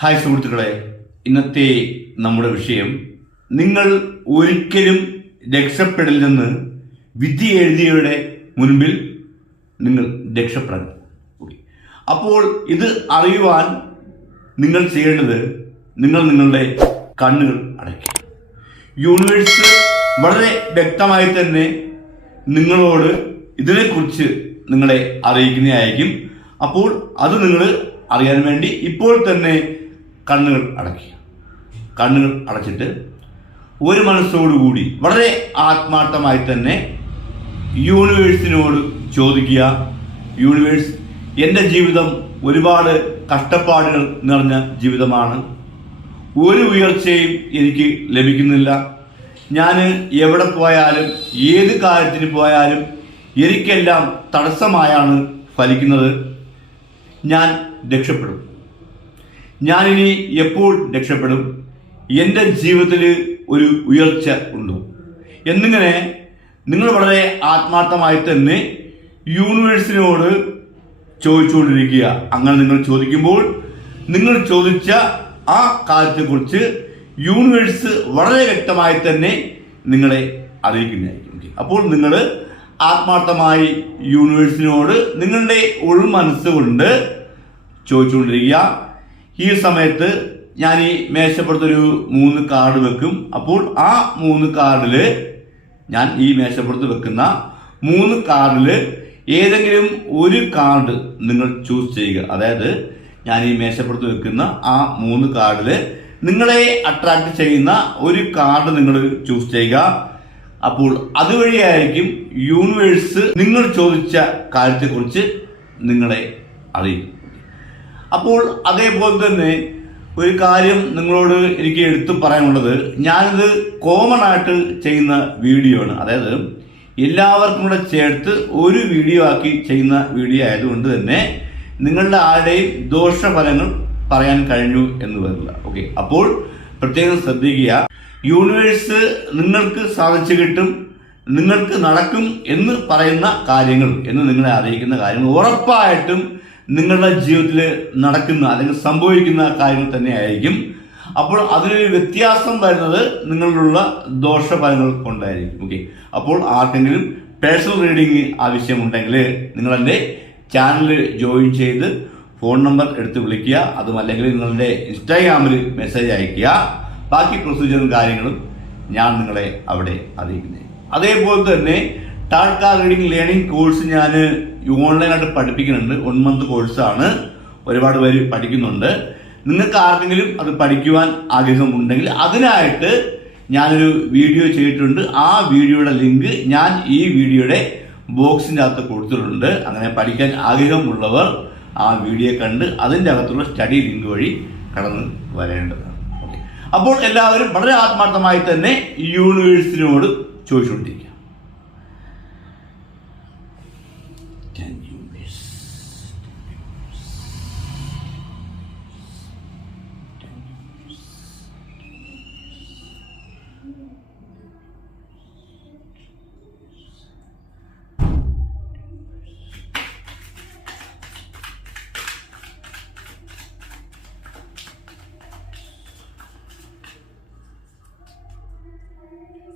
Hi സുഹൃത്തുക്കളെ ഇന്നത്തെ നമ്മുടെ വിഷയം നിങ്ങൾ ഒരിക്കലും രക്ഷപ്പെടില്ലെന്ന് വിധി എഴുതിയവരുടെ മുൻപിൽ നിങ്ങൾ രക്ഷപ്പെടണം. അപ്പോൾ ഇത് അറിയുവാൻ നിങ്ങൾ ചെയ്യേണ്ടത് നിങ്ങൾ നിങ്ങളുടെ കണ്ണുകൾ അടയ്ക്കുക യൂണിവേഴ്സ് വളരെ വ്യക്തമായി തന്നെ നിങ്ങളോട് ഇതിനെക്കുറിച്ച് നിങ്ങളെ അറിയിക്കുന്നതായിരിക്കും അപ്പോൾ അത് നിങ്ങൾ അറിയാൻ വേണ്ടി ഇപ്പോൾ തന്നെ കണ്ണുകൾ അടക്കി. കണ്ണുകൾ അടച്ചിട്ട് ഒരു മനസ്സോടുകൂടി വളരെ ആത്മാർത്ഥമായി തന്നെ യൂണിവേഴ്സിനോട് ചോദിക്കുക. യൂണിവേഴ്സ് എന്റെ ജീവിതം ഒരുപാട് കഷ്ടപ്പാടുകൾ നിറഞ്ഞ ജീവിതമാണ്. ഒരു ഉയർച്ചയും എനിക്ക് ലഭിക്കുന്നില്ല. ഞാൻ എവിടെ പോയാലും ഏത് കാര്യത്തിന് പോയാലും എനിക്കെല്ലാം തടസ്സമായാണ് ഫലിക്കുന്നത്. ഞാൻ രക്ഷപ്പെടും. ഞാനിനി എപ്പോൾ രക്ഷപ്പെടും? എന്റെ ജീവിതത്തിൽ ഒരു ഉയർച്ച ഉണ്ടോ? എന്നിങ്ങനെ നിങ്ങൾ വളരെ ആത്മാർത്ഥമായി തന്നെ യൂണിവേഴ്സിനോട് ചോദിച്ചുകൊണ്ടിരിക്കുക. അങ്ങനെ നിങ്ങൾ ചോദിക്കുമ്പോൾ നിങ്ങൾ ചോദിച്ച ആ കാര്യത്തെക്കുറിച്ച് യൂണിവേഴ്സ് വളരെ വ്യക്തമായി തന്നെ നിങ്ങളെ അറിയിക്കുന്നതായിരിക്കും അപ്പോൾ നിങ്ങൾ ആത്മാർത്ഥമായി യൂണിവേഴ്സിനോട് നിങ്ങളുടെ ഉൾമനസ്സുകൊണ്ട് ചോദിച്ചുകൊണ്ടിരിക്കുക. ഈ സമയത്ത് ഞാൻ ഈ മേശപ്പുറത്തൊരു മൂന്ന് കാർഡ് വെക്കും. അപ്പോൾ ആ മൂന്ന് കാർഡിൽ ഞാൻ ഈ മേശപ്പുറത്ത് വെക്കുന്ന മൂന്ന് കാർഡിൽ ഏതെങ്കിലും ഒരു കാർഡ് നിങ്ങൾ ചൂസ് ചെയ്യുക. അതായത് ഞാൻ ഈ മേശപ്പുറത്ത് വെക്കുന്ന ആ മൂന്ന് കാർഡിൽ നിങ്ങളെ അട്രാക്ട് ചെയ്യുന്ന ഒരു കാർഡ് നിങ്ങൾ ചൂസ് ചെയ്യുക. അപ്പോൾ അതുവഴിയായിരിക്കും യൂണിവേഴ്സ് നിങ്ങൾ ചോദിച്ച കാര്യത്തെക്കുറിച്ച് നിങ്ങളെ അറിയിക്കും അപ്പോൾ അതേപോലെ തന്നെ ഒരു കാര്യം നിങ്ങളോട് എനിക്ക് എടുത്തു പറയാനുള്ളത്. ഞാനിത് കോമൺ ആയിട്ട് ചെയ്യുന്ന വീഡിയോ ആണ്. അതായത് എല്ലാവർക്കും കൂടെ ചേർത്ത് ഒരു വീഡിയോ ആക്കി ചെയ്യുന്ന വീഡിയോ ആയതുകൊണ്ട് തന്നെ നിങ്ങളുടെ ആരുടെയും ദോഷഫലങ്ങൾ പറയാൻ കഴിഞ്ഞു എന്ന് വരില്ല. ഓക്കെ അപ്പോൾ പ്രത്യേകം ശ്രദ്ധിക്കുക. യൂണിവേഴ്സ് നിങ്ങൾക്ക് സാധിച്ചു കിട്ടും നിങ്ങൾക്ക് നടക്കും എന്ന് പറയുന്ന കാര്യങ്ങൾ എന്ന് നിങ്ങളെ അറിയിക്കുന്ന കാര്യങ്ങൾ ഉറപ്പായിട്ടും നിങ്ങളുടെ ജീവിതത്തിൽ നടക്കുന്ന അല്ലെങ്കിൽ സംഭവിക്കുന്ന കാര്യങ്ങൾ തന്നെയായിരിക്കും. അപ്പോൾ അതിനൊരു വ്യത്യാസം വരുന്നത് നിങ്ങളിലുള്ള ദോഷഫലങ്ങൾ കൊണ്ടായിരിക്കും. ഓക്കെ അപ്പോൾ ആർക്കെങ്കിലും പേഴ്സണൽ റീഡിംഗ് ആവശ്യമുണ്ടെങ്കിൽ നിങ്ങളെന്റെ ചാനൽ ജോയിൻ ചെയ്ത് ഫോൺ നമ്പർ എടുത്ത് വിളിക്കുക. അതുമല്ലെങ്കിൽ നിങ്ങളുടെ ഇൻസ്റ്റാഗ്രാമിൽ മെസ്സേജ് അയയ്ക്കുക. ബാക്കി പ്രൊസീജിയറും കാര്യങ്ങളും ഞാൻ നിങ്ങളെ അവിടെ അറിയിക്കുന്നത് അതേപോലെ തന്നെ ടാൾക്ക റീഡിംഗ് ലേണിംഗ് കോഴ്സ് ഞാൻ ഓൺലൈനായിട്ട് പഠിപ്പിക്കുന്നുണ്ട്. വൺ മന്ത് കോഴ്സാണ് ഒരുപാട് പേര് പഠിക്കുന്നുണ്ട്. നിങ്ങൾക്ക് ആർക്കെങ്കിലും അത് പഠിക്കുവാൻ ആഗ്രഹമുണ്ടെങ്കിൽ അതിനായിട്ട് ഞാനൊരു വീഡിയോ ചെയ്തിട്ടുണ്ട്. ആ വീഡിയോയുടെ ലിങ്ക് ഞാൻ ഈ വീഡിയോയുടെ ബോക്സിന്റെ അകത്ത് കൊടുത്തിട്ടുണ്ട്. അങ്ങനെ പഠിക്കാൻ ആഗ്രഹമുള്ളവർ ആ വീഡിയോ കണ്ട് അതിന്റെ അകത്തുള്ള സ്റ്റഡി ലിങ്ക് വഴി കടന്ന് വരേണ്ടതാണ്. അപ്പോൾ എല്ലാവരും വളരെ ആത്മാർത്ഥമായി തന്നെ യൂണിവേഴ്സിനോട് ചോദിച്ചുകൊണ്ടിരിക്കുക.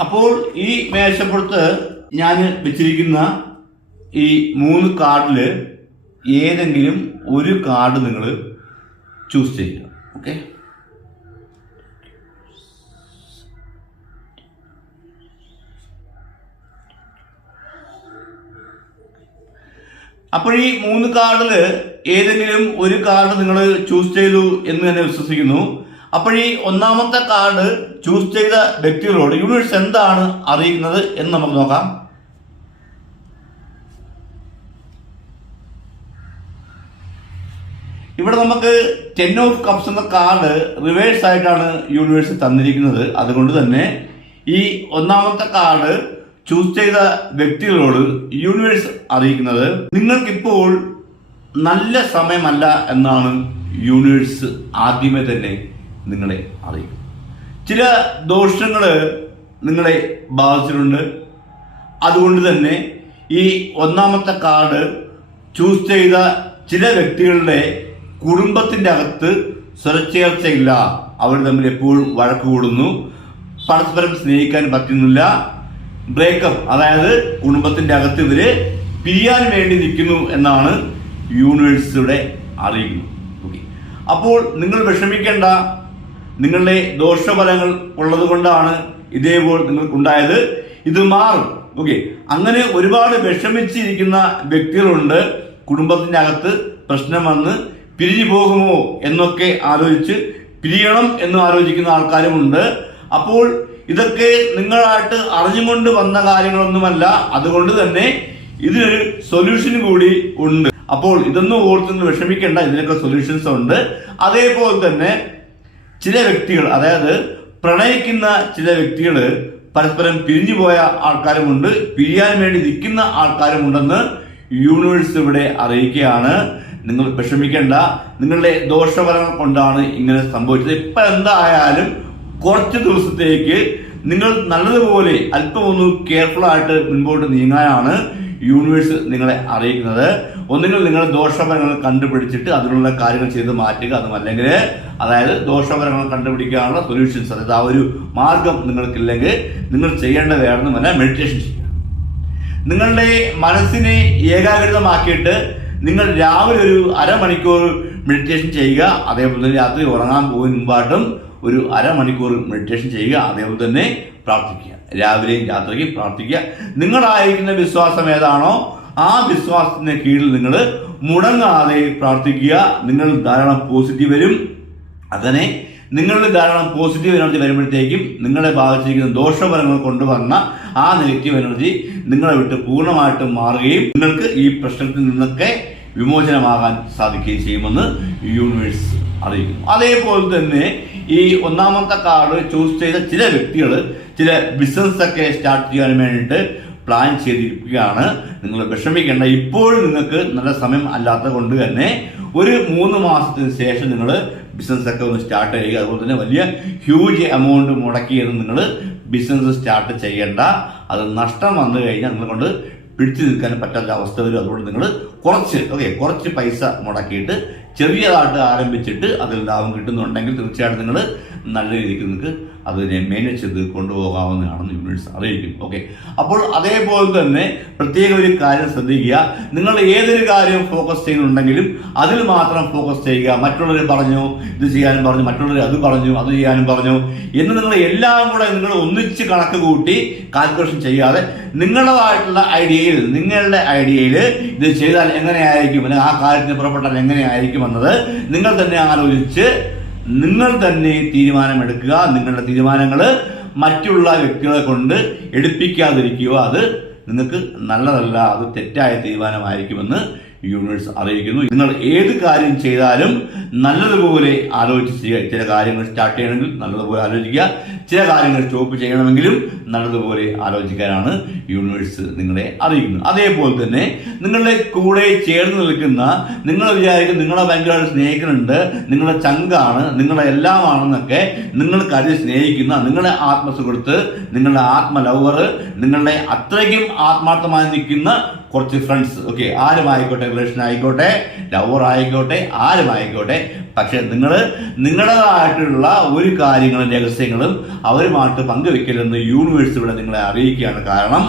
അപ്പോൾ ഈ മേശപ്പുറത്ത് ഞാൻ വെച്ചിരിക്കുന്ന ഈ മൂന്ന് കാർഡിൽ ഏതെങ്കിലും ഒരു കാർഡ് നിങ്ങൾ ചൂസ് ചെയ്യുക. ഓക്കെ? അപ്പോൾ ഈ മൂന്ന് കാർഡിൽ ഏതെങ്കിലും ഒരു കാർഡ് നിങ്ങൾ ചൂസ് ചെയ്തു എന്ന് തന്നെ വിശ്വസിക്കുന്നു. അപ്പോൾ ഈ ഒന്നാമത്തെ കാർഡ് ചൂസ് ചെയ്ത വ്യക്തികളോട് യൂണിവേഴ്സ് എന്താണ് അറിയിക്കുന്നത് എന്ന് നമുക്ക് നോക്കാം. ഇവിടെ നമുക്ക് ടെൻ ഓഫ് കപ്സ് എന്ന കാർഡ് റിവേഴ്സ് ആയിട്ടാണ് യൂണിവേഴ്സ് തന്നിരിക്കുന്നത്. അതുകൊണ്ട് തന്നെ ഈ ഒന്നാമത്തെ കാർഡ് ചൂസ് ചെയ്ത വ്യക്തികളോട് യൂണിവേഴ്സ് അറിയിക്കുന്നത് നിങ്ങൾക്കിപ്പോൾ നല്ല സമയമല്ല എന്നാണ് യൂണിവേഴ്സ് ആദ്യമേ തന്നെ നിങ്ങളെ അറിയും ചില ദോഷങ്ങൾ നിങ്ങളെ ബാധിച്ചിട്ടുണ്ട്. അതുകൊണ്ട് തന്നെ ഈ ഒന്നാമത്തെ കാർഡ് ചൂസ് ചെയ്ത ചില വ്യക്തികളുടെ കുടുംബത്തിന്റെ അകത്ത് സ്വരച്ചേർച്ചയില്ല. അവർ തമ്മിൽ എപ്പോഴും വഴക്ക് കൂടുന്നു. പരസ്പരം സ്നേഹിക്കാൻ പറ്റുന്നില്ല. ബ്രേക്കപ്പ് അതായത് കുടുംബത്തിന്റെ അകത്ത് ഇവർ പിരിയാൻ വേണ്ടി നിൽക്കുന്നു എന്നാണ് യൂണിവേഴ്സിയുടെ അറിയിക്കുന്നത് ഓക്കെ. അപ്പോൾ നിങ്ങൾ വിഷമിക്കേണ്ട. നിങ്ങളുടെ ദോഷഫലങ്ങൾ ഉള്ളത് കൊണ്ടാണ് ഇതേപോലെ നിങ്ങൾക്കുണ്ടായത്. ഇത് മാറും. ഓക്കെ അങ്ങനെ ഒരുപാട് വിഷമിച്ചിരിക്കുന്ന വ്യക്തികളുണ്ട്. കുടുംബത്തിന്റെ അകത്ത് പ്രശ്നം വന്ന് പിരിഞ്ഞു പോകുമോ എന്നൊക്കെ ആലോചിച്ച് പിരിയണം എന്ന് ആലോചിക്കുന്ന ആൾക്കാരുമുണ്ട് അപ്പോൾ ഇതൊക്കെ നിങ്ങളായിട്ട് അറിഞ്ഞുകൊണ്ട് വന്ന കാര്യങ്ങളൊന്നുമല്ല. അതുകൊണ്ട് തന്നെ ഇതിനൊരു സൊല്യൂഷൻ കൂടി ഉണ്ട്. അപ്പോൾ ഇതൊന്നും ഓർത്ത് വിഷമിക്കേണ്ട. ഇതിനൊക്കെ സൊല്യൂഷൻസ് ഉണ്ട്. അതേപോലെ തന്നെ ചില വ്യക്തികൾ അതായത് പ്രണയിക്കുന്ന ചില വ്യക്തികൾ പരസ്പരം പിരിഞ്ഞു പോയ ആൾക്കാരുമുണ്ട് പിരിയാൻ വേണ്ടി നിൽക്കുന്ന ആൾക്കാരുമുണ്ടെന്ന് യൂണിവേഴ്സ് ഇവിടെ അറിയിക്കുകയാണ്. നിങ്ങൾ വിഷമിക്കേണ്ട നിങ്ങളുടെ ദോഷഫലം കൊണ്ടാണ് ഇങ്ങനെ സംഭവിച്ചത്. ഇപ്പൊ എന്തായാലും കുറച്ച് ദിവസത്തേക്ക് നിങ്ങൾ നല്ലതുപോലെ അല്പം ഒന്ന് കെയർഫുൾ ആയിട്ട് മുൻപോട്ട് നീങ്ങാനാണ് യൂണിവേഴ്സ് നിങ്ങളെ അറിയിക്കുന്നത്. ഒന്നുകിൽ നിങ്ങൾ ദോഷഫലങ്ങൾ കണ്ടുപിടിച്ചിട്ട് അതിനുള്ള കാര്യങ്ങൾ ചെയ്ത് മാറ്റുക. അതുമല്ലെങ്കിൽ അതായത് ദോഷഫലങ്ങൾ കണ്ടുപിടിക്കാനുള്ള സൊല്യൂഷൻസ് അതായത് ആ ഒരു മാർഗം നിങ്ങൾക്കില്ലെങ്കിൽ നിങ്ങൾ ചെയ്യേണ്ട വേറൊന്നുമല്ല മെഡിറ്റേഷൻ ചെയ്യുക. നിങ്ങളുടെ മനസ്സിനെ ഏകാഗ്രതമാക്കിയിട്ട് നിങ്ങൾ രാവിലെ ഒരു അരമണിക്കൂർ മെഡിറ്റേഷൻ ചെയ്യുക. അതേപോലെ തന്നെ രാത്രി ഉറങ്ങാൻ പോകുന്ന മുമ്പായിട്ടും ഒരു അരമണിക്കൂർ മെഡിറ്റേഷൻ ചെയ്യുക. അതേപോലെ തന്നെ പ്രാർത്ഥിക്കുക. രാവിലെയും രാത്രിയും പ്രാർത്ഥിക്കുക. നിങ്ങളായിരിക്കുന്ന വിശ്വാസം ഏതാണോ ആ വിശ്വാസത്തിന് കീഴിൽ നിങ്ങൾ മുടങ്ങാതെ പ്രാർത്ഥിക്കുക. നിങ്ങൾ ധാരാളം പോസിറ്റീവ് വരും. അങ്ങനെ നിങ്ങളുടെ ധാരാളം പോസിറ്റീവ് എനർജി വരുമ്പോഴത്തേക്കും നിങ്ങളെ ബാധിച്ചിരിക്കുന്ന ദോഷഫലങ്ങൾ കൊണ്ടുവന്ന ആ നെഗറ്റീവ് എനർജി നിങ്ങളെ വിട്ട് പൂർണമായിട്ടും മാറുകയും നിങ്ങൾക്ക് ഈ പ്രശ്നത്തിൽ നിന്നൊക്കെ വിമോചനമാകാൻ സാധിക്കുകയും ചെയ്യുമെന്ന് യൂണിവേഴ്സ് അറിയിക്കുന്നു. അതേപോലെ തന്നെ ഈ ഒന്നാമത്തെ കാർഡ് ചൂസ് ചെയ്ത ചില വ്യക്തികൾ ചില ബിസിനസ് ഒക്കെ സ്റ്റാർട്ട് ചെയ്യാൻ വേണ്ടിയിട്ട് പ്ലാൻ ചെയ്തിരിക്കുകയാണ്. നിങ്ങൾ വിഷമിക്കേണ്ട. ഇപ്പോഴും നിങ്ങൾക്ക് നല്ല സമയം അല്ലാത്ത കൊണ്ട് തന്നെ ഒരു മൂന്ന് മാസത്തിന് ശേഷം നിങ്ങൾ ബിസിനസ് ഒക്കെ ഒന്ന് സ്റ്റാർട്ട് ചെയ്യുക. അതുപോലെ തന്നെ വലിയ ഹ്യൂജ് എമൗണ്ട് മുടക്കിയത് നിങ്ങൾ ബിസിനസ് സ്റ്റാർട്ട് ചെയ്യേണ്ട. അത് നഷ്ടം വന്നു കഴിഞ്ഞാൽ നിങ്ങളെ കൊണ്ട് പിടിച്ചു നിൽക്കാൻ പറ്റാത്ത അവസ്ഥ വരും. അതുകൊണ്ട് നിങ്ങൾ കുറച്ച് ഓക്കെ കുറച്ച് പൈസ മുടക്കിയിട്ട് ചെറിയതായിട്ട് ആരംഭിച്ചിട്ട് അതിൽ ലാഭം കിട്ടുന്നുണ്ടെങ്കിൽ തീർച്ചയായിട്ടും നിങ്ങൾ നല്ല രീതിക്ക് നിങ്ങൾക്ക് അതിനെ മാനേജ് ചെയ്ത് കൊണ്ടുപോകാവുന്നതാണെന്ന് യൂണിവേഴ്സ് അറിയിക്കും ഓക്കെ അപ്പോൾ അതേപോലെ തന്നെ പ്രത്യേക ഒരു കാര്യം ശ്രദ്ധിക്കുക. നിങ്ങൾ ഏതൊരു കാര്യം ഫോക്കസ് ചെയ്യുന്നുണ്ടെങ്കിലും അതിൽ മാത്രം ഫോക്കസ് ചെയ്യുക. മറ്റുള്ളവർ പറഞ്ഞു ഇത് ചെയ്യാനും പറഞ്ഞു മറ്റുള്ളവർ അത് പറഞ്ഞു അത് ചെയ്യാനും പറഞ്ഞു എന്ന് നിങ്ങൾ എല്ലാം കൂടെ നിങ്ങൾ ഒന്നിച്ച് കണക്ക് കൂട്ടി കാൽക്കുലേഷൻ ചെയ്യാതെ നിങ്ങളുടേതായിട്ടുള്ള ഐഡിയയിൽ നിങ്ങളുടെ ഐഡിയയിൽ ഇത് ചെയ്താൽ എങ്ങനെയായിരിക്കും? അല്ലെങ്കിൽ ആ കാര്യത്തിന് പുറപ്പെട്ടാൽ എങ്ങനെയായിരിക്കും എന്നത് നിങ്ങൾ തന്നെ ആലോചിച്ച് നിങ്ങൾ തന്നെ തീരുമാനമെടുക്കുക. നിങ്ങളുടെ തീരുമാനങ്ങൾ മറ്റുള്ള വ്യക്തികളെ കൊണ്ട് എടുപ്പിക്കാതിരിക്കുക. അത് നിങ്ങൾക്ക് നല്ലതല്ല. അത് തെറ്റായ തീരുമാനമായിരിക്കുമെന്ന് യൂണിവേഴ്സ് അറിയിക്കുന്നു. നിങ്ങൾ ഏത് കാര്യം ചെയ്താലും നല്ലതുപോലെ ആലോചിച്ച് ചെയ്യുക. ചില കാര്യങ്ങൾ സ്റ്റാർട്ട് ചെയ്യണമെങ്കിൽ നല്ലതുപോലെ ആലോചിക്കുക. ചില കാര്യങ്ങൾ സ്റ്റോപ്പ് ചെയ്യണമെങ്കിലും നല്ലതുപോലെ ആലോചിക്കാനാണ് യൂണിവേഴ്സ് നിങ്ങളെ അറിയിക്കുന്നത്. അതേപോലെ തന്നെ നിങ്ങളുടെ കൂടെ ചേർന്ന് നിൽക്കുന്ന നിങ്ങൾ വിചാരിക്കും നിങ്ങളെ ഭയങ്കരമായിട്ട് സ്നേഹിക്കുന്നുണ്ട് നിങ്ങളുടെ ചങ്കാണ് നിങ്ങളുടെ എല്ലാമാണെന്നൊക്കെ നിങ്ങൾ കരുതി സ്നേഹിക്കുന്ന നിങ്ങളുടെ ആത്മസുഹൃത്ത് നിങ്ങളുടെ ആത്മ ലവർ നിങ്ങളുടെ അത്രയ്ക്കും ആത്മാർത്ഥമായി നിൽക്കുന്ന കുറച്ച് ഫ്രണ്ട്സ് ഓക്കെ ആരും ആയിക്കോട്ടെ റിലേഷൻ ആയിക്കോട്ടെ ലവർ ആയിക്കോട്ടെ ആരും ആയിക്കോട്ടെ. പക്ഷെ നിങ്ങൾ നിങ്ങളുടേതായിട്ടുള്ള ഒരു കാര്യങ്ങളും രഹസ്യങ്ങളും അവരുമായിട്ട് പങ്കുവെക്കില്ലെന്ന് യൂണിവേഴ്സ് ഇവിടെ നിങ്ങളെ അറിയിക്കുകയാണ്. കാരണം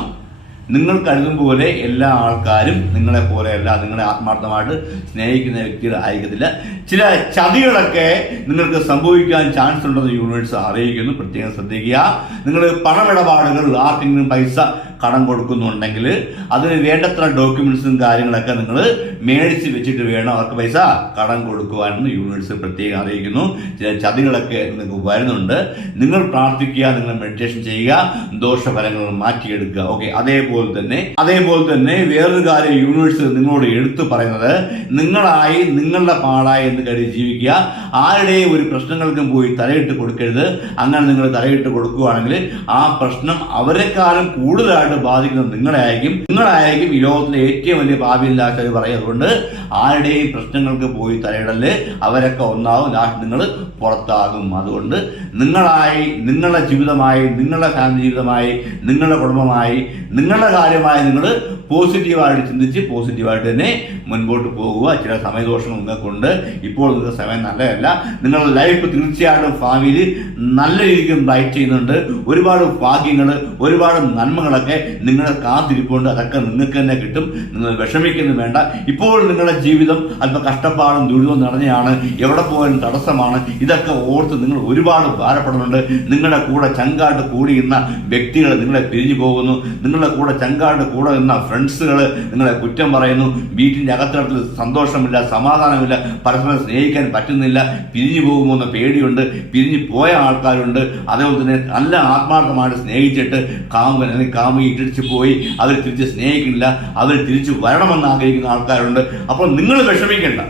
നിങ്ങൾ കരുതും പോലെ എല്ലാ ആൾക്കാരും നിങ്ങളെ പോലെയല്ല നിങ്ങളെ ആത്മാർത്ഥമായിട്ട് സ്നേഹിക്കുന്ന വ്യക്തികൾ ആയിരിക്കത്തില്ല. ചില ചതികളൊക്കെ നിങ്ങൾക്ക് സംഭവിക്കാൻ ചാൻസ് ഉണ്ടെന്ന് യൂണിവേഴ്സ് അറിയിക്കുന്നു. പ്രത്യേകം ശ്രദ്ധിക്കുക. നിങ്ങൾ പണമിടപാടുകൾ ആർക്കെങ്കിലും പൈസ കടം കൊടുക്കുന്നുണ്ടെങ്കിൽ അതിന് വേണ്ടത്ര ഡോക്യുമെന്റ്സും കാര്യങ്ങളൊക്കെ നിങ്ങൾ മേടിച്ച് വെച്ചിട്ട് വേണം അവർക്ക് പൈസ കടം കൊടുക്കുവാനെന്ന് യൂണിവേഴ്സ് പ്രത്യേകം അറിയിക്കുന്നു. ചില ചതികളൊക്കെ നിങ്ങൾക്ക് വരുന്നുണ്ട്. നിങ്ങൾ പ്രാർത്ഥിക്കുക നിങ്ങൾ മെഡിറ്റേഷൻ ചെയ്യുക ദോഷഫലങ്ങൾ മാറ്റിയെടുക്കുക. ഓക്കെ അതേപോലെ തന്നെ അതേപോലെ തന്നെ വേറൊരു കാര്യം യൂണിവേഴ്സ് നിങ്ങളോട് എടുത്തു പറയുന്നത്. നിങ്ങളായി നിങ്ങളുടെ പാടായി എന്ന് കരുതി ജീവിക്കുക. ആരുടെയും ഒരു പ്രശ്നങ്ങൾക്കും പോയി തലയിട്ട് കൊടുക്കരുത്. അങ്ങനെ നിങ്ങൾ തലയിട്ട് കൊടുക്കുകയാണെങ്കിൽ ആ പ്രശ്നം അവരെക്കാളും കൂടുതലായിട്ട് ബാധിക്കുന്നത് നിങ്ങളെ ആയിരിക്കും നിങ്ങളായിരിക്കും ഈ ലോകത്തിലെ ഏറ്റവും വലിയ പാപിയില്ലാത്തവർ പറയും. അതുകൊണ്ട് ആരുടെയും പ്രശ്നങ്ങൾക്ക് പോയി തലയിടൽ. അവരൊക്കെ ഒന്നാവും. ലാസ്റ്റ് നിങ്ങൾ പുറത്താകും. അതുകൊണ്ട് നിങ്ങളായി നിങ്ങളുടെ ജീവിതമായി നിങ്ങളുടെ ഫാമിലി ജീവിതമായി നിങ്ങളുടെ കുടുംബമായി നിങ്ങളുടെ കാര്യമായി നിങ്ങൾ പോസിറ്റീവായിട്ട് ചിന്തിച്ച് പോസിറ്റീവായിട്ട് തന്നെ മുൻപോട്ട് പോകുക. ചില സമയദോഷങ്ങൾ നിങ്ങൾക്കുണ്ട്. ഇപ്പോൾ നിങ്ങൾക്ക് സമയം നല്ലതല്ല. നിങ്ങളുടെ ലൈഫ് തീർച്ചയായിട്ടും ഭാവിയിൽ നല്ല രീതിക്ക് ബ്രൈറ്റ് ചെയ്യുന്നുണ്ട്. ഒരുപാട് ഭാഗ്യങ്ങൾ ഒരുപാട് നന്മകളൊക്കെ നിങ്ങളെ കാത്തിരിപ്പുണ്ട്. അതൊക്കെ നിങ്ങൾക്ക് തന്നെ കിട്ടും. നിങ്ങൾ വിഷമിക്കുന്നു വേണ്ട. ഇപ്പോൾ നിങ്ങളുടെ ജീവിതം അല്പം കഷ്ടപ്പാടും ദുരിതവും നിറഞ്ഞാണ് എവിടെ പോയാലും തടസ്സമാണ്? ഇതൊക്കെ ഓർത്ത് നിങ്ങൾ ഒരുപാട് ഭാരപ്പെടുന്നുണ്ട് നിങ്ങളുടെ കൂടെ ചങ്കാട്ട് കൂടിയിരുന്ന വ്യക്തികൾ നിങ്ങളെ പിരിഞ്ഞു പോകുന്നു. നിങ്ങളുടെ കൂടെ ചങ്കാട്ട് കൂടെ നിന്ന ഫ്രണ്ട്സുകൾ നിങ്ങളെ കുറ്റം പറയുന്നു. വീട്ടിന്റെ അകത്തടത്തിൽ സന്തോഷമില്ല സമാധാനമില്ല പരസ്പരം സ്നേഹിക്കാൻ പറ്റുന്നില്ല. പിരിഞ്ഞു പോകുമോ എന്ന പേടിയുണ്ട്. പിരിഞ്ഞു പോയ ആൾക്കാരുണ്ട്. അതേപോലെ തന്നെ നല്ല ആത്മാർത്ഥമായിട്ട് സ്നേഹിച്ചിട്ട് കാമുകൻ അല്ലെങ്കിൽ കാമുകി ഇട്ടിടിച്ച് പോയി. അവർ തിരിച്ച് സ്നേഹിക്കുന്നില്ല. അവർ തിരിച്ചു വരണമെന്ന് ആഗ്രഹിക്കുന്ന ആൾക്കാരുണ്ട്. അപ്പോൾ നിങ്ങൾ വിഷമിക്കേണ്ട.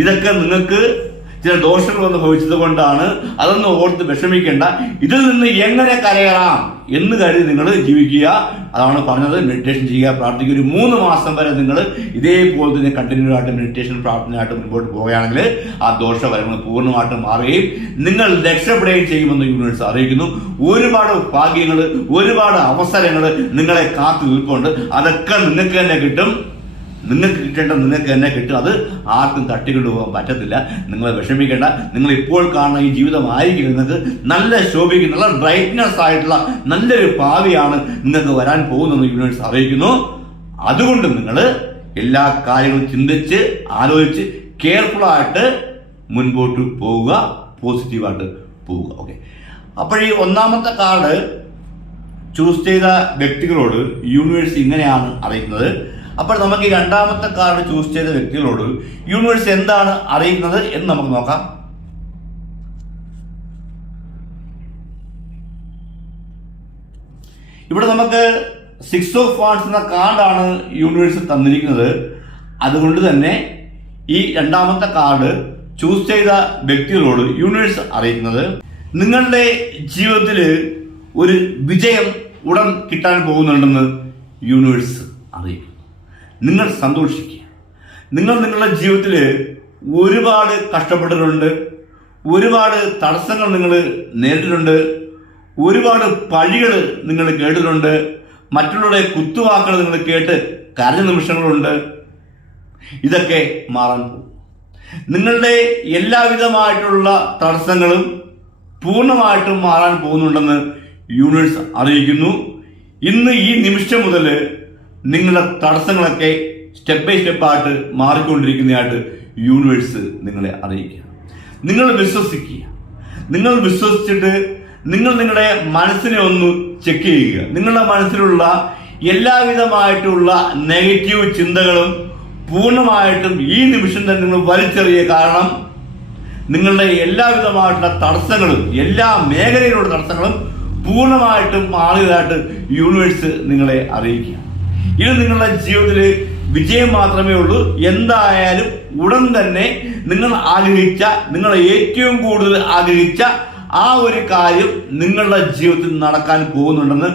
ഇതൊക്കെ നിങ്ങൾക്ക് ചില ദോഷങ്ങൾ വന്ന് ഭവിച്ചത് കൊണ്ടാണ് അതൊന്ന് ഓർത്ത് വിഷമിക്കേണ്ട. ഇതിൽ നിന്ന് എങ്ങനെ കരയണം എന്ന് കരുതി നിങ്ങൾ ജീവിക്കുക. അതാണ് പറഞ്ഞത്. മെഡിറ്റേഷൻ ചെയ്യുക പ്രാർത്ഥിക്കുക. ഒരു മൂന്ന് മാസം വരെ നിങ്ങൾ ഇതേപോലെ തന്നെ കണ്ടിന്യൂ ആയിട്ട് മെഡിറ്റേഷൻ പ്രാർത്ഥനയായിട്ട് മുൻപോട്ട് പോവുകയാണെങ്കിൽ ആ ദോഷഫലങ്ങൾ പൂർണമായിട്ടും മാറുകയും നിങ്ങൾ രക്ഷപ്പെടുകയും ചെയ്യുമെന്ന് യൂണിവേഴ്സ് അറിയിക്കുന്നു. ഒരുപാട് ഭാഗ്യങ്ങൾ ഒരുപാട് അവസരങ്ങൾ നിങ്ങളെ കാത്തു നിൽപ്പുണ്ട്. അതൊക്കെ നിങ്ങൾക്ക് തന്നെ കിട്ടും. നിങ്ങൾക്ക് കിട്ടേണ്ട നിങ്ങൾക്ക് തന്നെ കിട്ടും. അത് ആർക്കും തട്ടിക്കൊണ്ടു പോകാൻ പറ്റത്തില്ല. നിങ്ങൾ വിഷമിക്കേണ്ട. നിങ്ങൾ ഇപ്പോൾ കാണുന്ന ഈ ജീവിതമായിരിക്കും നിങ്ങൾക്ക് നല്ല ശോഭിക്കുന്ന നല്ല ബ്രൈറ്റ്നസ് ആയിട്ടുള്ള നല്ലൊരു ഭാവിയാണ് നിങ്ങൾക്ക് വരാൻ പോകുന്നതെന്ന് യൂണിവേഴ്സ് അറിയിക്കുന്നു. അതുകൊണ്ട് നിങ്ങൾ എല്ലാ കാര്യങ്ങളും ചിന്തിച്ച് ആലോചിച്ച് കെയർഫുൾ ആയിട്ട് മുൻപോട്ട് പോവുക പോസിറ്റീവായിട്ട് പോവുക. ഓക്കെ അപ്പോൾ ഈ ഒന്നാമത്തെ കാർഡ് ചൂസ് ചെയ്ത വ്യക്തികളോട് യൂണിവേഴ്സ് ഇങ്ങനെയാണ് അറിയിക്കുന്നത് അപ്പോൾ നമുക്ക് ഈ രണ്ടാമത്തെ കാർഡ് ചൂസ് ചെയ്ത വ്യക്തികളോട് യൂണിവേഴ്സ് എന്താണ് അറിയുന്നത് എന്ന് നമുക്ക് നോക്കാം. ഇവിടെ നമുക്ക് സിക്സ് ഓഫ് വാൺസ് എന്ന കാർഡാണ് യൂണിവേഴ്സ് തന്നിരിക്കുന്നത്. അതുകൊണ്ട് തന്നെ ഈ രണ്ടാമത്തെ കാർഡ് ചൂസ് ചെയ്ത വ്യക്തികളോട് യൂണിവേഴ്സ് അറിയിക്കുന്നത് നിങ്ങളുടെ ജീവിതത്തിൽ ഒരു വിജയം ഉടൻ കിട്ടാൻ പോകുന്നുണ്ടെന്ന് യൂണിവേഴ്സ് അറിയിക്കുന്നു നിങ്ങൾ സന്തോഷിക്കുക. നിങ്ങൾ നിങ്ങളുടെ ജീവിതത്തിൽ ഒരുപാട് കഷ്ടപ്പെട്ടിട്ടുണ്ട് ഒരുപാട് തടസ്സങ്ങൾ നിങ്ങൾ നേരിട്ടിട്ടുണ്ട് ഒരുപാട് പഴികൾ നിങ്ങൾ കേട്ടിട്ടുണ്ട് മറ്റുള്ളവരുടെ കുത്തുവാക്കുകൾ നിങ്ങൾ കേട്ട് കരഞ്ഞ നിമിഷങ്ങളുണ്ട്. ഇതൊക്കെ മാറാൻ പോകും. നിങ്ങളുടെ എല്ലാവിധമായിട്ടുള്ള തടസ്സങ്ങളും പൂർണമായിട്ടും മാറാൻ പോകുന്നുണ്ടെന്ന് യൂണിവേഴ്സ് അറിയിക്കുന്നു. ഇന്ന് ഈ നിമിഷം മുതൽ നിങ്ങളുടെ തടസ്സങ്ങളൊക്കെ സ്റ്റെപ്പ് ബൈ സ്റ്റെപ്പ് സ്റ്റെപ്പായിട്ട് മാറിക്കൊണ്ടിരിക്കുന്നതായിട്ട് യൂണിവേഴ്സ് നിങ്ങളെ അറിയിക്കുക. നിങ്ങൾ വിശ്വസിക്കുക. നിങ്ങൾ വിശ്വസിച്ചിട്ട് നിങ്ങൾ നിങ്ങളുടെ മനസ്സിനെ ഒന്ന് ചെക്ക് ചെയ്യുക. നിങ്ങളുടെ മനസ്സിലുള്ള എല്ലാവിധമായിട്ടുള്ള നെഗറ്റീവ് ചിന്തകളും പൂർണമായിട്ടും ഈ നിമിഷം തന്നെ നിങ്ങൾ വലിച്ചെറിയുക കാരണം നിങ്ങളുടെ എല്ലാവിധമായിട്ടുള്ള തടസ്സങ്ങളും എല്ലാ മേഖലയിലുള്ള തടസ്സങ്ങളും പൂർണമായിട്ടും മാറിയതായിട്ട് യൂണിവേഴ്സ് നിങ്ങളെ അറിയിക്കുക. ഇത് നിങ്ങളുടെ ജീവിതത്തിൽ വിജയം മാത്രമേ ഉള്ളൂ. എന്തായാലും ഉടൻ തന്നെ നിങ്ങൾ ആഗ്രഹിച്ച നിങ്ങൾ ഏറ്റവും കൂടുതൽ ആഗ്രഹിച്ച ആ ഒരു കാര്യം നിങ്ങളുടെ ജീവിതത്തിൽ നടക്കാൻ പോകുന്നുണ്ടെന്ന്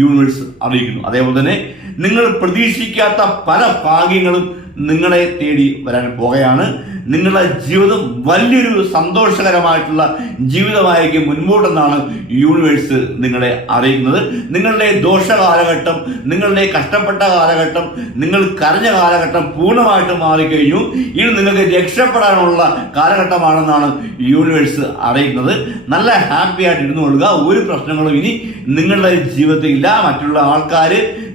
യൂണിവേഴ്സ് അറിയിക്കുന്നു. അതേപോലെ തന്നെ നിങ്ങൾ പ്രതീക്ഷിക്കാത്ത പല ഭാഗ്യങ്ങളും നിങ്ങളെ തേടി വരാൻ പോകുകയാണ് നിങ്ങളുടെ ജീവിതം വലിയൊരു സന്തോഷകരമായിട്ടുള്ള ജീവിതമായിരിക്കും മുൻപോട്ടെന്നാണ് യൂണിവേഴ്സ് നിങ്ങളെ അറിയുന്നത് നിങ്ങളുടെ ദോഷ കാലഘട്ടം നിങ്ങളുടെ കഷ്ടപ്പെട്ട കാലഘട്ടം നിങ്ങൾ കരഞ്ഞ കാലഘട്ടം പൂർണമായിട്ട് മാറിക്കഴിഞ്ഞു. ഇനി നിങ്ങൾക്ക് രക്ഷപ്പെടാനുള്ള കാലഘട്ടമാണെന്നാണ് യൂണിവേഴ്സ് അറിയുന്നത് നല്ല ഹാപ്പി ആയിട്ട് ഇരുന്നു കൊള്ളുക. ഒരു പ്രശ്നങ്ങളും ഇനി നിങ്ങളുടെ ജീവിതത്തിൽ ഇല്ല. മറ്റുള്ള ആൾക്കാർ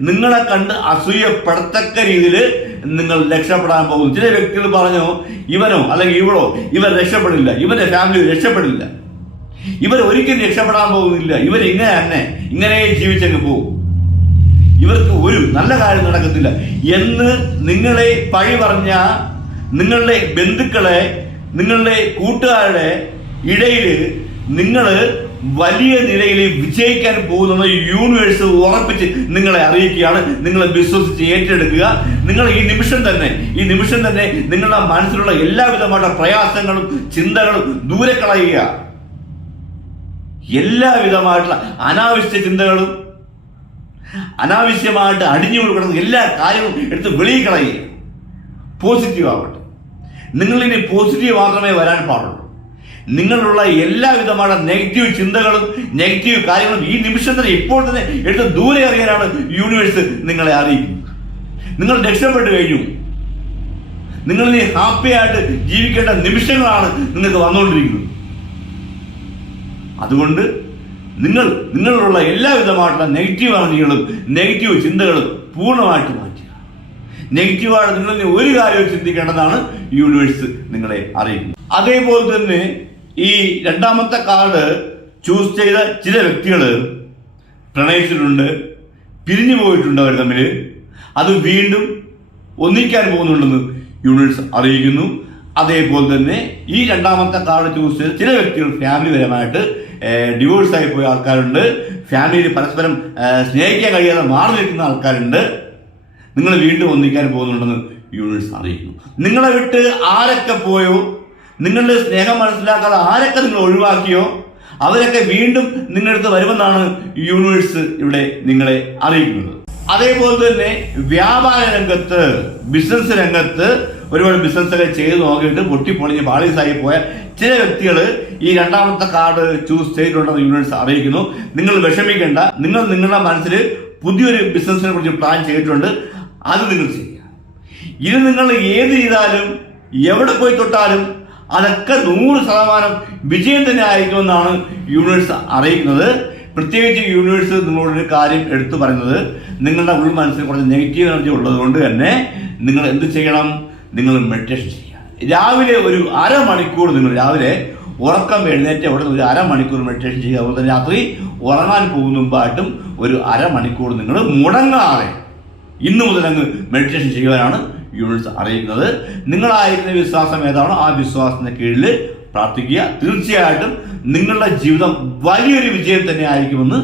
നിങ്ങളെ കണ്ട് അസൂയപ്പെടത്തക്ക രീതിയിൽ നിങ്ങൾ രക്ഷപ്പെടാൻ പോകും ചില വ്യക്തികൾ പറഞ്ഞു ഇവനോ അല്ലെങ്കിൽ ഇവളോ ഇവർ രക്ഷപ്പെടില്ല. ഇവന്റെ ഫാമിലി രക്ഷപ്പെടില്ല. ഇവർ ഒരിക്കലും രക്ഷപ്പെടാൻ പോകുന്നില്ല. ഇവർ ഇങ്ങനെ തന്നെ ഇങ്ങനെ ജീവിച്ചങ്ങ് പോകും. ഇവർക്ക് ഒരു നല്ല കാര്യം നടക്കത്തില്ല. എന്ന് നിങ്ങളെ പഴി പറഞ്ഞ നിങ്ങളുടെ ബന്ധുക്കളെ നിങ്ങളുടെ കൂട്ടുകാരുടെ ഇടയിൽ നിങ്ങൾ വലിയ നിലയിൽ വിജയിക്കാൻ പോകുന്ന യൂണിവേഴ്സ് ഉറപ്പിച്ച് നിങ്ങളെ അറിയിക്കുകയാണ്. നിങ്ങളെ വിശ്വസിച്ച് ഏറ്റെടുക്കുക. നിങ്ങൾ ഈ നിമിഷം തന്നെ ഈ നിമിഷം തന്നെ നിങ്ങളുടെ മനസ്സിലുള്ള എല്ലാവിധമായിട്ടുള്ള പ്രയാസങ്ങളും ചിന്തകളും ദൂരെ കളയുക. എല്ലാവിധമായിട്ടുള്ള അനാവശ്യ ചിന്തകളും അനാവശ്യമായിട്ട് അടിഞ്ഞു കൊടുക്കുന്ന എല്ലാ കാര്യവും എടുത്ത് വെളിയിൽ കളയുക. പോസിറ്റീവ് ആവട്ടെ. നിങ്ങളിനി പോസിറ്റീവ് മാത്രമേ വരാൻ പാടുള്ളൂ. നിങ്ങളിലുള്ള എല്ലാവിധമായ നെഗറ്റീവ് ചിന്തകളും നെഗറ്റീവ് കാര്യങ്ങളും ഈ നിമിഷം തന്നെ ഇപ്പോൾ തന്നെ എടുത്ത് ദൂരെ അറിയാനാണ് യൂണിവേഴ്സ് നിങ്ങളെ അറിയിക്കുന്നത്. നിങ്ങൾ രക്ഷപ്പെട്ടു കഴിഞ്ഞു. നിങ്ങൾ ഇനി ഹാപ്പി ആയിട്ട് ജീവിക്കേണ്ട നിമിഷങ്ങളാണ് നിങ്ങൾക്ക് വന്നുകൊണ്ടിരിക്കുന്നത്. അതുകൊണ്ട് നിങ്ങൾ നിങ്ങളിലുള്ള എല്ലാവിധമായിട്ടുള്ള നെഗറ്റീവ് എനർജികളും നെഗറ്റീവ് ചിന്തകളും പൂർണമായിട്ട് മാറ്റുക. നെഗറ്റീവായിട്ട് നിങ്ങൾ ഒരു കാര്യവും ചിന്തിക്കേണ്ടതാണ് യൂണിവേഴ്സ് നിങ്ങളെ അറിയിക്കുന്നത്. അതേപോലെ തന്നെ ഈ രണ്ടാമത്തെ കാർഡ് ചൂസ് ചെയ്ത ചില വ്യക്തികൾ പ്രണയിച്ചിട്ടുണ്ട് പിരിഞ്ഞു പോയിട്ടുണ്ട് അവർ തമ്മിൽ അത് വീണ്ടും ഒന്നിക്കാൻ പോകുന്നുണ്ടെന്ന് യൂണിറ്റ്സ് അറിയിക്കുന്നു. അതേപോലെ തന്നെ ഈ രണ്ടാമത്തെ കാർഡ് ചൂസ് ചെയ്ത ചില വ്യക്തികൾ ഫാമിലി പരമായിട്ട് ഡിവോഴ്സ് ആയി പോയ ആൾക്കാരുണ്ട്. ഫാമിലിയിൽ പരസ്പരം സ്നേഹിക്കാൻ കഴിയാതെ മാറി നിൽക്കുന്ന ആൾക്കാരുണ്ട്. നിങ്ങൾ വീണ്ടും ഒന്നിക്കാൻ പോകുന്നുണ്ടെന്ന് യൂണിവേഴ്സ് അറിയിക്കുന്നു. നിങ്ങളെ വിട്ട് ആരൊക്കെ പോയോ? നിങ്ങളുടെ സ്നേഹം മനസ്സിലാക്കാതെ ആരൊക്കെ നിങ്ങൾ ഒഴിവാക്കിയോ അവരൊക്കെ വീണ്ടും നിങ്ങളുടെ അടുത്ത് വരുമെന്നാണ് യൂണിവേഴ്സ് ഇവിടെ നിങ്ങളെ അറിയിക്കുന്നത്. അതേപോലെ തന്നെ വ്യാപാര രംഗത്ത് ബിസിനസ് രംഗത്ത് ഒരുപാട് ബിസിനസ്സൊക്കെ ചെയ്ത് നോക്കിയിട്ട് പൊട്ടിപ്പൊളിഞ്ഞ് പാളീസായി പോയ ചില വ്യക്തികൾ ഈ രണ്ടാമത്തെ കാർഡ് ചൂസ് ചെയ്തിട്ടുണ്ടെന്ന് യൂണിവേഴ്സ് അറിയിക്കുന്നു. നിങ്ങൾ വിഷമിക്കേണ്ട നിങ്ങൾ നിങ്ങളുടെ മനസ്സിൽ പുതിയൊരു ബിസിനസിനെ കുറിച്ച് പ്ലാൻ ചെയ്തിട്ടുണ്ട് അത് നിങ്ങൾ ചെയ്യുക. ഇത് നിങ്ങൾ ഏത് ചെയ്താലും എവിടെ പോയി തൊട്ടാലും അതൊക്കെ നൂറ് ശതമാനം വിജയം തന്നെ ആയിരിക്കുമെന്നാണ് യൂണിവേഴ്സ് അറിയിക്കുന്നത്. പ്രത്യേകിച്ച് യൂണിവേഴ്സ് നിങ്ങളോടൊരു കാര്യം എടുത്തു പറയുന്നത്. നിങ്ങളുടെ ഉൾ മനസ്സിൽ കുറച്ച് നെഗറ്റീവ് എനർജി ഉള്ളതുകൊണ്ട് തന്നെ നിങ്ങൾ എന്ത് ചെയ്യണം? നിങ്ങൾ മെഡിറ്റേഷൻ ചെയ്യുക. രാവിലെ ഒരു അരമണിക്കൂർ നിങ്ങൾ രാവിലെ ഉറക്കം എഴുന്നേറ്റ ഉടനെ ഒരു അരമണിക്കൂർ മെഡിറ്റേഷൻ ചെയ്യുക. അതുപോലെ തന്നെ രാത്രി ഉറങ്ങാൻ പോകുന്ന മുമ്പായിട്ടും ഒരു അരമണിക്കൂർ നിങ്ങൾ മുടങ്ങാതെ ഇന്നു മുതൽ അങ്ങ് മെഡിറ്റേഷൻ ചെയ്യുവാനാണ് യൂണിറ്റ്സ് അറിയുന്നത്. നിങ്ങളായിരുന്ന വിശ്വാസം ഏതാണോ ആ വിശ്വാസത്തിന് കീഴിൽ പ്രാർത്ഥിക്കുക. തീർച്ചയായിട്ടും നിങ്ങളുടെ ജീവിതം വലിയൊരു വിജയം തന്നെ ആയിരിക്കുമെന്ന്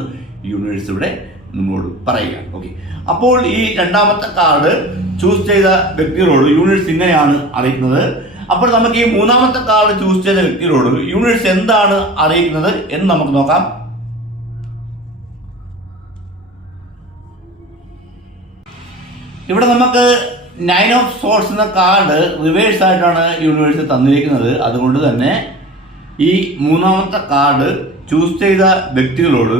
യൂണിവേഴ്സ് ഇവിടെ നിങ്ങളോട് പറയുക. ഓക്കെ അപ്പോൾ ഈ രണ്ടാമത്തെ കാർഡ് ചൂസ് ചെയ്ത വ്യക്തികളോട് യൂണിവേഴ്സ് ഇങ്ങനെയാണ് അറിയിക്കുന്നത്. അപ്പോൾ നമുക്ക് ഈ മൂന്നാമത്തെ കാർഡ് ചൂസ് ചെയ്ത വ്യക്തികളോട് യൂണിവേഴ്സ് എന്താണ് അറിയിക്കുന്നത് എന്ന് നമുക്ക് നോക്കാം. ഇവിടെ നമുക്ക് നയൻ ഓഫ് സോർട്സ് എന്ന കാർഡ് റിവേഴ്സ് ആയിട്ടാണ് യൂണിവേഴ്സ് തന്നിരിക്കുന്നത്. അതുകൊണ്ട് തന്നെ ഈ മൂന്നാമത്തെ കാർഡ് ചൂസ് ചെയ്ത വ്യക്തികളോട്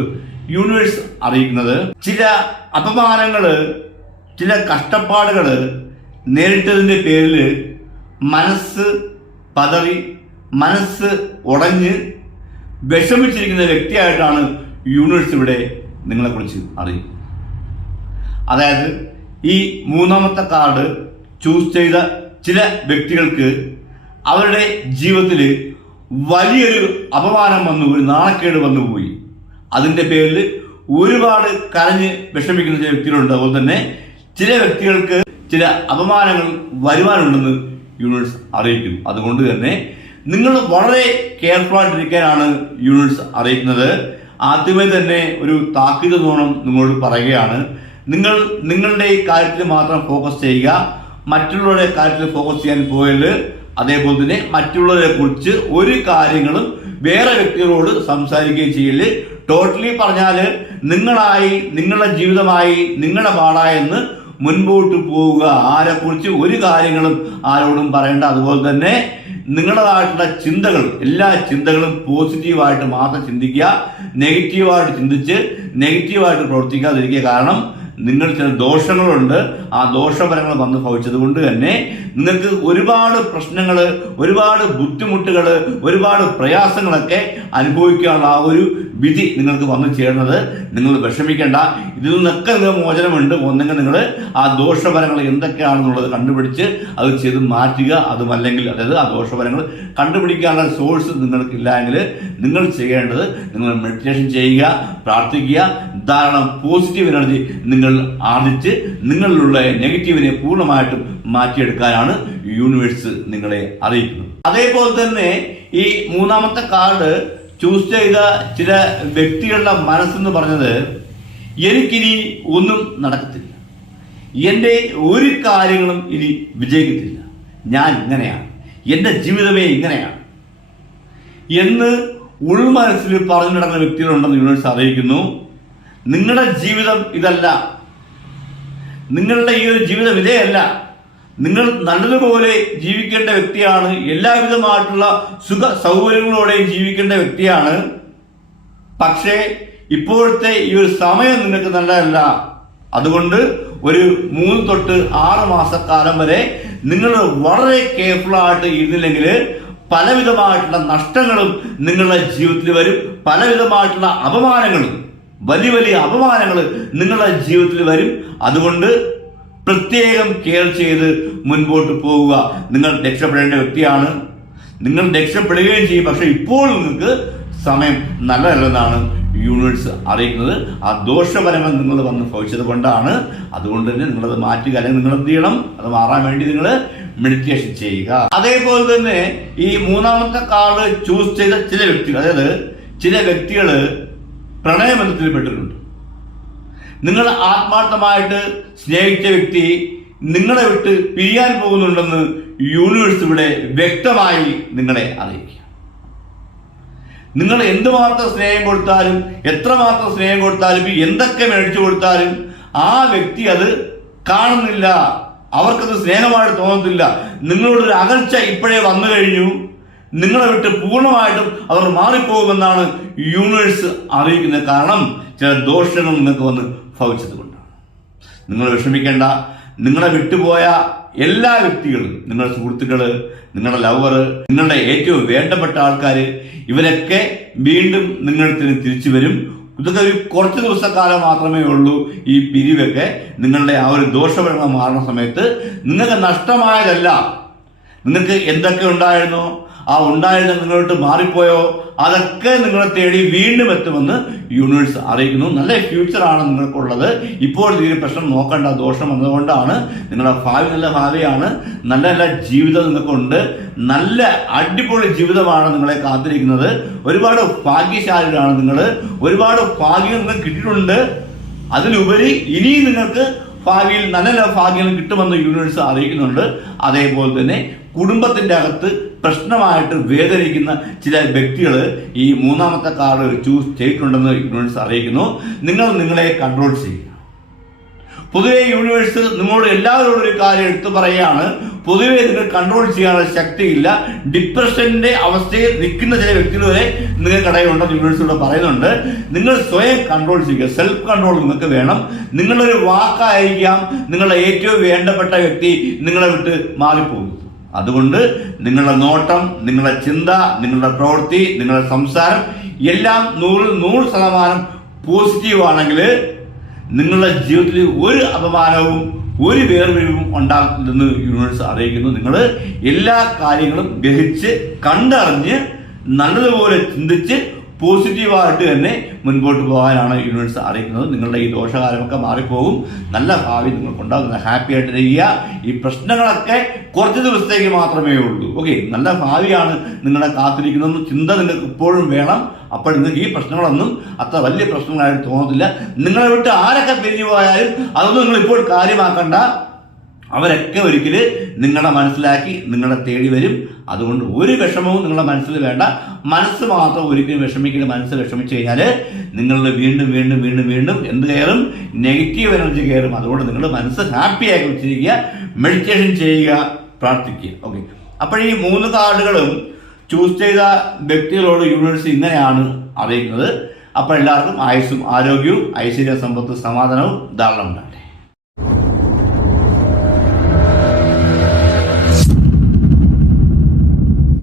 യൂണിവേഴ്സ് അറിയിക്കുന്നത്. ചില അപമാനങ്ങൾ ചില കഷ്ടപ്പാടുകൾ നേരിട്ടതിന്റെ പേരിൽ മനസ്സ് പതറി മനസ്സ് ഉടഞ്ഞ് വിഷമിച്ചിരിക്കുന്ന വ്യക്തിയായിട്ടാണ് യൂണിവേഴ്സ് ഇവിടെ നിങ്ങളെക്കുറിച്ച് അറിയും അതായത് ഈ മൂന്നാമത്തെ കാർഡ് ചൂസ് ചെയ്ത ചില വ്യക്തികൾക്ക് അവരുടെ ജീവിതത്തിൽ വലിയൊരു അപമാനം വന്നു ഒരു നാണക്കേട് വന്നുപോയി അതിന്റെ പേരിൽ ഒരുപാട് കരഞ്ഞ് വിഷമിക്കുന്ന ചില വ്യക്തികളുണ്ട്. അതുപോലെ തന്നെ ചില വ്യക്തികൾക്ക് ചില അപമാനങ്ങൾ വരുവാനുണ്ടെന്ന് യൂണിവേഴ്സ് അറിയിക്കും. അതുകൊണ്ട് തന്നെ നിങ്ങൾ വളരെ കെയർഫുൾ ആയിട്ടിരിക്കാനാണ് യൂണിവേഴ്സ് അറിയിക്കുന്നത്. ആദ്യമേ തന്നെ ഒരു താക്കീത് തോണം നിങ്ങളോട് പറയുകയാണ്. നിങ്ങൾ നിങ്ങളുടെ ഈ കാര്യത്തിൽ മാത്രം ഫോക്കസ് ചെയ്യുക. മറ്റുള്ളവരുടെ കാര്യത്തിൽ ഫോക്കസ് ചെയ്യാൻ പോയത് അതേപോലെ തന്നെ മറ്റുള്ളവരെ കുറിച്ച് ഒരു കാര്യങ്ങളും വേറെ വ്യക്തികളോട് സംസാരിക്കുകയും ചെയ്യൽ. ടോട്ടലി പറഞ്ഞാൽ നിങ്ങളായി നിങ്ങളുടെ ജീവിതമായി നിങ്ങളുടെ പാടായെന്ന് മുൻപോട്ട് പോവുക. ആരെക്കുറിച്ച് ഒരു കാര്യങ്ങളും ആരോടും പറയേണ്ട. അതുപോലെ തന്നെ നിങ്ങളുടേതായിട്ടുള്ള ചിന്തകൾ എല്ലാ ചിന്തകളും പോസിറ്റീവായിട്ട് മാത്രം ചിന്തിക്കുക. നെഗറ്റീവായിട്ട് ചിന്തിച്ച് നെഗറ്റീവായിട്ട് പ്രവർത്തിക്കാതിരിക്കുക. കാരണം നിങ്ങൾ ചില ദോഷങ്ങളുണ്ട് ആ ദോഷഫലങ്ങൾ വന്ന് ഭവിച്ചത് കൊണ്ട് തന്നെ നിങ്ങൾക്ക് ഒരുപാട് പ്രശ്നങ്ങൾ ഒരുപാട് ബുദ്ധിമുട്ടുകൾ ഒരുപാട് പ്രയാസങ്ങളൊക്കെ അനുഭവിക്കാനുള്ള ആ ഒരു വിധി നിങ്ങൾക്ക് വന്നു ചേരുന്നത് നിങ്ങൾ വിഷമിക്കേണ്ട. ഇതിൽ നിന്നൊക്കെ നിങ്ങൾ മോചനമുണ്ട്. ഒന്നെങ്കിൽ നിങ്ങൾ ആ ദോഷഫലങ്ങൾ എന്തൊക്കെയാണെന്നുള്ളത് കണ്ടുപിടിച്ച് അത് ചെയ്ത് മാറ്റുക. അതുമല്ലെങ്കിൽ അതായത് ആ ദോഷഫലങ്ങൾ കണ്ടുപിടിക്കാനുള്ള സോഴ്സ് നിങ്ങൾക്കില്ല എങ്കിൽ നിങ്ങൾ ചെയ്യേണ്ടത് നിങ്ങൾ മെഡിറ്റേഷൻ ചെയ്യുക പ്രാർത്ഥിക്കുക. ധാരാളം പോസിറ്റീവ് എനർജി നിങ്ങൾ ആർജിച്ച് നിങ്ങളിലുള്ള നെഗറ്റീവിനെ പൂർണമായിട്ടും മാറ്റിയെടുക്കാനാണ് യൂണിവേഴ്സ് നിങ്ങളെ അറിയിക്കുന്നത്. അതേപോലെ തന്നെ ഈ മൂന്നാമത്തെ കാർഡ് ചൂസ് ചെയ്ത ചില വ്യക്തികളുടെ മനസ്സെന്ന് പറഞ്ഞത് എനിക്കിനി ഒന്നും നടക്കത്തില്ല. എന്റെ ഒരു കാര്യങ്ങളും ഇനി വിജയിക്കത്തില്ല. ഞാൻ ഇങ്ങനെയാണ്. എന്റെ ജീവിതമേ ഇങ്ങനെയാണ്. എന്ന് ഉൾമനസ്സിൽ പറഞ്ഞു നടക്കുന്ന വ്യക്തികളുണ്ടെന്ന് യൂണിവേഴ്സ് അറിയിക്കുന്നു. നിങ്ങളുടെ ജീവിതം ഇതല്ല. നിങ്ങളുടെ ഈ ഒരു ജീവിതം ഇതേയല്ല. നിങ്ങൾ നല്ലതുപോലെ ജീവിക്കേണ്ട വ്യക്തിയാണ് എല്ലാവിധമായിട്ടുള്ള സുഖ സൗകര്യങ്ങളോടെയും ജീവിക്കേണ്ട വ്യക്തിയാണ്. പക്ഷേ ഇപ്പോഴത്തെ ഈ ഒരു സമയം നിങ്ങൾക്ക് നല്ലതല്ല. അതുകൊണ്ട് ഒരു മൂന്ന് തൊട്ട് ആറ് മാസക്കാലം വരെ നിങ്ങൾ വളരെ കെയർഫുൾ ആയിട്ട് ഇരുന്നില്ലെങ്കിൽ പലവിധമായിട്ടുള്ള നഷ്ടങ്ങളും നിങ്ങളുടെ ജീവിതത്തിൽ വരും പലവിധമായിട്ടുള്ള അപമാനങ്ങളും. വലിയ വലിയ അപമാനങ്ങൾ നിങ്ങളുടെ ജീവിതത്തിൽ വരും. അതുകൊണ്ട് പ്രത്യേകം കെയർ ചെയ്ത് മുൻപോട്ട് പോവുക നിങ്ങൾ രക്ഷപ്പെടേണ്ട വ്യക്തിയാണ്. നിങ്ങൾ രക്ഷപ്പെടുകയും ചെയ്യും. പക്ഷെ ഇപ്പോൾ നിങ്ങൾക്ക് സമയം നല്ലതല്ലെന്നാണ് യൂണിവേഴ്സ് അറിയിക്കുന്നത്. ആ ദോഷപരങ്ങൾ നിങ്ങൾ വന്ന് ഭവിച്ചത് കൊണ്ടാണ്. അതുകൊണ്ട് തന്നെ നിങ്ങളത് മാറ്റുക അല്ലെങ്കിൽ നിങ്ങൾ എന്ത് ചെയ്യണം? അത് മാറാൻ വേണ്ടി നിങ്ങൾ മെഡിറ്റേഷൻ ചെയ്യുക. അതേപോലെ തന്നെ ഈ മൂന്നാമത്തെ കാർഡ് ചൂസ് ചെയ്ത ചില വ്യക്തികൾ അതായത് ചില വ്യക്തികൾ പ്രണയബന്ധത്തിൽ പെട്ടിട്ടുണ്ട്. നിങ്ങൾ ആത്മാർത്ഥമായിട്ട് സ്നേഹിച്ച വ്യക്തി നിങ്ങളെ വിട്ട് പിരിയാൻ പോകുന്നുണ്ടെന്ന് യൂണിവേഴ്സ് ഇവിടെ വ്യക്തമായി നിങ്ങളെ അറിയിക്കുക. നിങ്ങൾ എന്തുമാത്രം സ്നേഹം കൊടുത്താലും എത്രമാത്രം സ്നേഹം കൊടുത്താലും എന്തൊക്കെ മേടിച്ചു കൊടുത്താലും ആ വ്യക്തി അത് കാണുന്നില്ല. അവർക്കത് സ്നേഹമായിട്ട് തോന്നത്തില്ല. നിങ്ങളോടൊരു അകൽച്ച ഇപ്പോഴേ വന്നു കഴിഞ്ഞു. നിങ്ങളെ വിട്ട് പൂർണമായിട്ടും അവർ മാറിപ്പോകുമെന്നാണ് യൂണിവേഴ്സ് അറിയിക്കുന്ന കാരണം. ചില ദോഷങ്ങൾ നിങ്ങൾക്ക് വന്ന് ഭവിച്ചത് കൊണ്ടാണ് നിങ്ങൾ വിഷമിക്കേണ്ട. നിങ്ങളെ വിട്ടുപോയ എല്ലാ വ്യക്തികളും നിങ്ങളുടെ സുഹൃത്തുക്കൾ നിങ്ങളുടെ ലവർ നിങ്ങളുടെ ഏറ്റവും വേണ്ടപ്പെട്ട ആൾക്കാർ ഇവരൊക്കെ വീണ്ടും നിങ്ങളുടെ തിരിച്ചു വരും. ഇതൊക്കെ ഒരു കുറച്ച് ദിവസക്കാലം മാത്രമേ ഉള്ളൂ ഈ പിരിവൊക്കെ. നിങ്ങളുടെ ആ ഒരു ദോഷപരണം മാറുന്ന സമയത്ത് നിങ്ങൾക്ക് നഷ്ടമായതല്ല. നിങ്ങൾക്ക് എന്തൊക്കെ ഉണ്ടായിരുന്നോ? ആ ഉണ്ടായിരുന്ന നിങ്ങളോട്ട് മാറിപ്പോയോ? അതൊക്കെ നിങ്ങളെ തേടി വീണ്ടും എത്തുമെന്ന് യൂണിവേഴ്സ് അറിയിക്കുന്നു. നല്ല ഫ്യൂച്ചറാണ് നിങ്ങൾക്കുള്ളത്. ഇപ്പോൾ ഈ പ്രശ്നം നോക്കേണ്ട ദോഷം വന്നതുകൊണ്ടാണ്. നിങ്ങളുടെ ഭാവി നല്ല ഭാവിയാണ്. നല്ല നല്ല ജീവിതം നിങ്ങൾക്കുണ്ട്. നല്ല അടിപൊളി ജീവിതമാണ് നിങ്ങളെ കാത്തിരിക്കുന്നത്. ഒരുപാട് ഭാഗ്യശാലികളാണ് നിങ്ങൾ ഒരുപാട് ഭാഗ്യം നിങ്ങൾക്ക് കിട്ടിയിട്ടുണ്ട്. അതിലുപരി ഇനിയും നിങ്ങൾക്ക് ഭാവിയിൽ നല്ല നല്ല ഭാഗ്യങ്ങൾ കിട്ടുമെന്ന് യൂണിവേഴ്സ് അറിയിക്കുന്നുണ്ട്. അതേപോലെ തന്നെ കുടുംബത്തിന്റെ അകത്ത് പ്രശ്നമായിട്ട് വേദനിക്കുന്ന ചില വ്യക്തികൾ ഈ മൂന്നാമത്തെ കാർഡ് ചൂസ് ചെയ്തിട്ടുണ്ടെന്ന് യൂണിവേഴ്സ് അറിയിക്കുന്നു. നിങ്ങൾ നിങ്ങളെ കൺട്രോൾ ചെയ്യുക. പൊതുവെ യൂണിവേഴ്സ് നിങ്ങളോട് എല്ലാവരോടും ഒരു കാര്യം എടുത്തു പറയുകയാണ്. പൊതുവെ നിങ്ങൾ കൺട്രോൾ ചെയ്യാനുള്ള ശക്തിയില്ല. ഡിപ്രഷന്റെ അവസ്ഥയിൽ നിൽക്കുന്ന ചില വ്യക്തികൾ വരെ നിങ്ങൾക്കിടയിലുണ്ടെന്ന് യൂണിവേഴ്സ് ഇവിടെ പറയുന്നുണ്ട്. നിങ്ങൾ സ്വയം കൺട്രോൾ ചെയ്യുക. സെൽഫ് കൺട്രോൾ നിങ്ങൾക്ക് വേണം. നിങ്ങളൊരു വാക്കായിരിക്കാം. നിങ്ങളുടെ ഏറ്റവും വേണ്ടപ്പെട്ട വ്യക്തി നിങ്ങളെ വിട്ട് മാറിപ്പോകും. അതുകൊണ്ട് നിങ്ങളുടെ നോട്ടം നിങ്ങളുടെ ചിന്ത നിങ്ങളുടെ പ്രവൃത്തി നിങ്ങളുടെ സംസാരം എല്ലാം നൂറ് നൂറ് ശതമാനം പോസിറ്റീവ് ആണെങ്കിൽ നിങ്ങളുടെ ജീവിതത്തിൽ ഒരു അപമാനവും ഒരു വേർവിഴിവും ഉണ്ടാകില്ലെന്ന് യൂണിവേഴ്സ് അറിയിക്കുന്നു. നിങ്ങൾ എല്ലാ കാര്യങ്ങളും ഗ്രഹിച്ച് കണ്ടറിഞ്ഞ് നല്ലതുപോലെ ചിന്തിച്ച് പോസിറ്റീവായിട്ട് തന്നെ മുൻപോട്ട് പോകാനാണ് യൂണിവേഴ്സ് അറിയിക്കുന്നത് നിങ്ങളുടെ ഈ ദോഷകാലമൊക്കെ മാറിപ്പോകും. നല്ല ഭാവി നിങ്ങൾക്കുണ്ടാകുന്ന ഹാപ്പി ആയിട്ട് ചെയ്യുക ഈ പ്രശ്നങ്ങളൊക്കെ കുറച്ച് ദിവസത്തേക്ക് മാത്രമേ ഉള്ളൂ. ഓക്കെ നല്ല ഭാവിയാണ് നിങ്ങളെ കാത്തിരിക്കുന്നതെന്ന് ചിന്ത നിങ്ങൾക്ക് ഇപ്പോഴും വേണം. അപ്പോൾ നിങ്ങൾക്ക് ഈ പ്രശ്നങ്ങളൊന്നും അത്ര വലിയ പ്രശ്നങ്ങളായിട്ട് തോന്നത്തില്ല. നിങ്ങളെ വിട്ട് ആരൊക്കെ പിരിഞ്ഞു പോയാലും അതൊന്നും നിങ്ങൾ ഇപ്പോൾ കാര്യമാക്കണ്ട. അവരൊക്കെ ഒരിക്കൽ നിങ്ങളെ മനസ്സിലാക്കി നിങ്ങളെ തേടി വരും. അതുകൊണ്ട് ഒരു വിഷമവും നിങ്ങളുടെ മനസ്സിൽ വേണ്ട. മനസ്സ് മാത്രം ഒരിക്കലും വിഷമിക്കുന്ന മനസ്സ് വിഷമിച്ചു കഴിഞ്ഞാൽ നിങ്ങളുടെ വീണ്ടും വീണ്ടും വീണ്ടും വീണ്ടും എന്ത് കയറും? നെഗറ്റീവ് എനർജി കയറും. അതുകൊണ്ട് നിങ്ങളുടെ മനസ്സ് ഹാപ്പി ആയി വെച്ചിരിക്കുക. മെഡിറ്റേഷൻ ചെയ്യുക. പ്രാർത്ഥിക്കുക. ഓക്കെ അപ്പോൾ ഈ മൂന്ന് കാർഡുകളും ചൂസ് ചെയ്ത വ്യക്തികളോട് യൂണിവേഴ്സ് ഇങ്ങനെയാണ് അറിയുന്നത്. അപ്പോൾ എല്ലാവർക്കും ആയുസ്സും ആരോഗ്യവും ഐശ്വര്യ സമ്പത്തും സമാധാനവും ധാരാളം ഉണ്ടാകട്ടെ